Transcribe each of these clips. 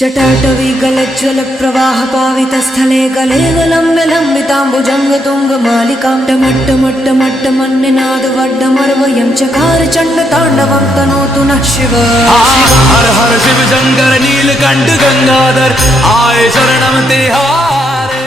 जटाटवी गलज्ज्वल प्रवाह पावित स्थले गले गलम्ब्य लम्बिताम्बुजंग तुंग मालिकां टमट्टमट्टमट्टमन्निनाद वड्डमर्वयं चकार चंड तांडवं तनोतु नः शिव। हर हर शिव शंकर नीलकंठ गंगाधर आए शरणम तिहारे।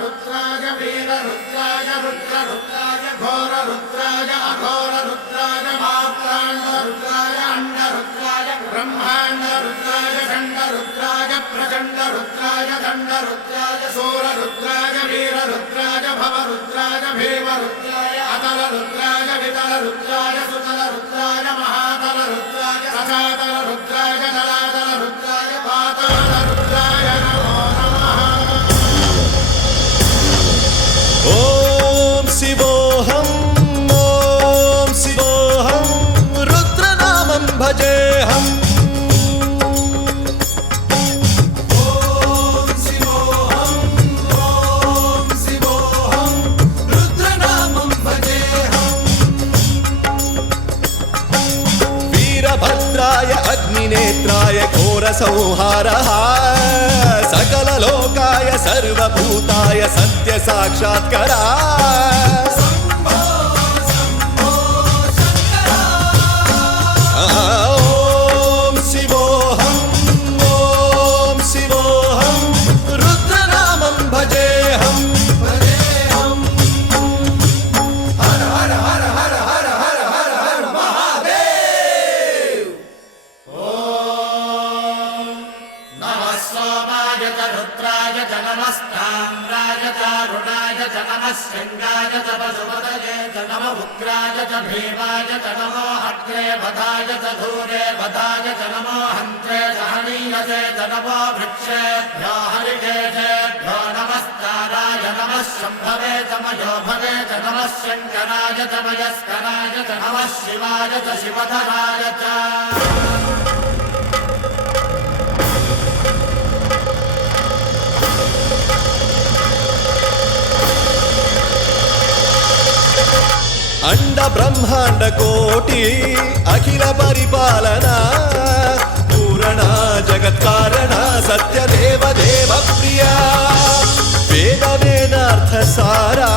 रुद्राय वीर रुद्राय रुद्र रुद्राय घोर रुद्राय अघोर रुद्राय मात्रांड रुद्राय अंड रुद्राय ब्रह्मांड रुद्राय खंड रुद्राय प्रचंड रुद्राय दंड रुद्राय सूर रुद्राय वीर रुद्राय भव रुद्राय भीम रुद्राय अतल रुद्राय वितल रुद्राय सुतल रुद्राय महातल रुद्राय रसातल रुद्राय जलातल रुद्राय पाताल रुद्राय ओम शिवोहम रुद्रनामं भजेहम। ओम शिवोहम रुद्रनामं भजेहम। वीरभद्राय अग्निनेत्राय घोरसंहारः सकललोकाय सर्वभूताय सत्य साक्षात्करा। ओम शिवोहम रुद्रनामं भजेहम। हर हर हर हर हर हर हर हर महादेव। ओम नमः सोमाय च रुद्राय च नमस्ताम्राय च रुणाय च नमः शृंगाय च पशुपतये च नमः उग्राय च भीमाय च नमो अग्रे वधाय च धूरे वधाय च नमो हन्त्रे च हनीयसे च नमो वृक्षेभ्यो हरिकेशेभ्यो नमस्काराय नमः शम्भवे च मयोभवे च नमः शङ्कराय च मयस्कराय च नमः शिवाय च शिवधराय च। अंड ब्रह्मांड कोटि अखिल परिपालना पूरणा जगत्कारणा सत्य देव देव प्रिया वेद वेदार्थ सारा